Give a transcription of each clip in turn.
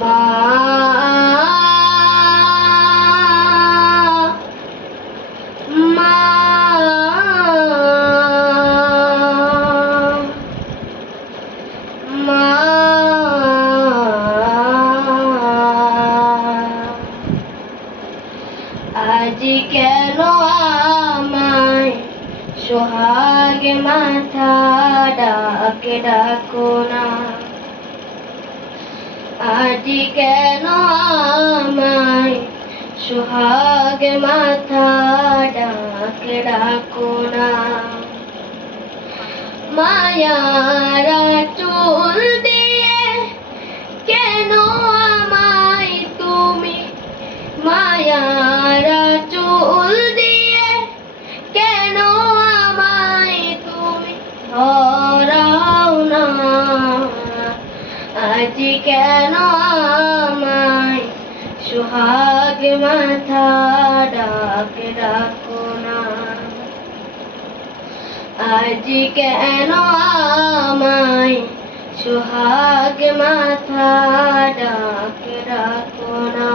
মা মা মা আজ কেন আমায় সোহাগে মাথা ডাকে ডাকো না, আজ কেন আমায় সোহাগে মাথা ডাকে ডাকো না। মায়ারা চুল দিয়ে কেন আমায় তুমি, মায়ারা চুল দিয়ে কেন আমায় তুমি ধরাও না, আজ কেন আমায় সোহাগ মাথা ডাকে ডাকো না, আজ কেন আমায় সোহাগ মাথা ডাকে ডাকো না।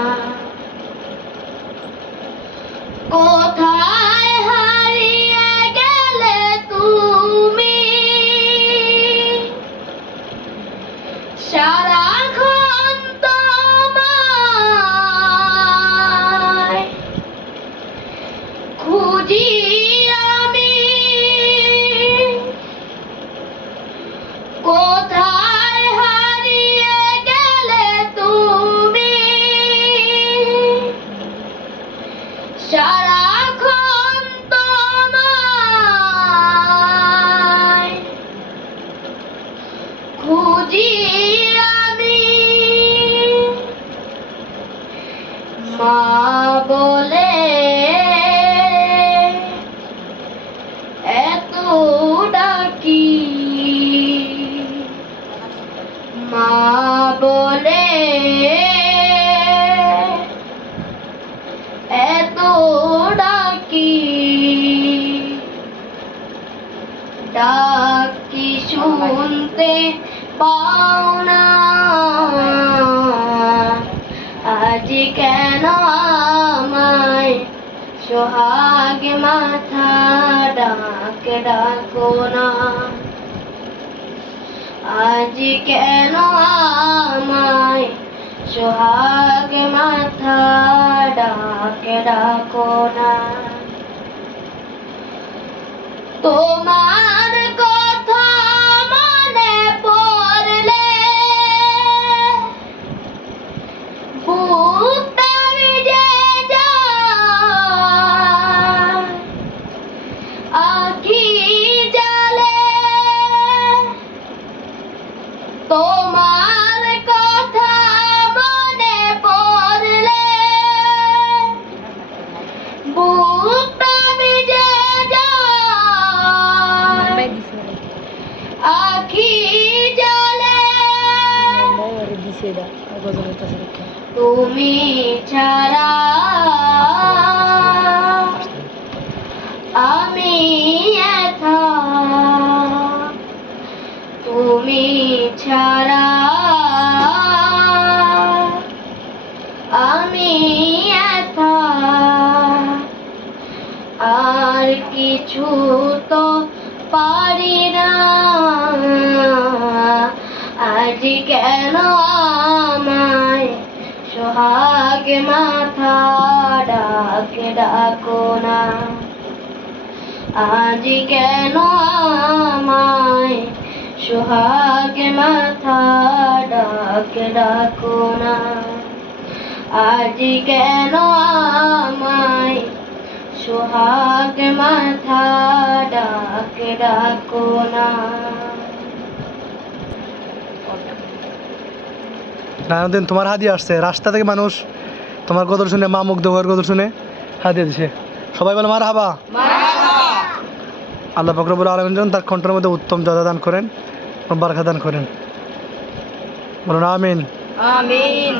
কোথায় হারিয়ে গেলে তুমি, সারাক্ষণ তোমায় খুঁজি আমি, কোথায় হারিয়ে গেলে তুমি, সারাক্ষণ তোমায় খুঁজি আমি। মা বলে এত ডাকি, মা বলে এত ডাকি, ডাক কি শুনতে পাও না, আজ কেন আমায় সোহাগ মাথা ডাকে ডাকো না, আজ কেন আমায় সোহাগ মাথা ডাকে ডাকো না। তোমার কথা মনে পড়লে বুকটা ভিজে যায়, আখি জ্বলে তোমার কথা মনে পড়লে বুকটা ভিজে যায়, আখি জ্বলে তুমি ছাড়া আমি একা, তুমি ছাড়া আমি একা, আর কিছু তো পারি না, আজ কেন আমায় সোহাগ মাথা ডাকে ডাকো না, আজ কেন আমায় সোহাগ মাথা ডাকে ডাকো না, আজ কেন আমায় সোহাগ মাথা ডাকে ডাকো না। নানুদিন তোমার হাদিয়া আসছে, রাস্তা থেকে মানুষ তোমার গদর শুনে, মা মুগ্ধ হওয়ার গদর শুনে হাদিয়া দিছে। সবাই বলে মারহাবা। আল্লাহ পাক রব্বুল আলামিন যেন তার কণ্ঠের মধ্যে উত্তম জাযা দান করেন, বারাকা দান করেন। বলুন আমিন। আমিন।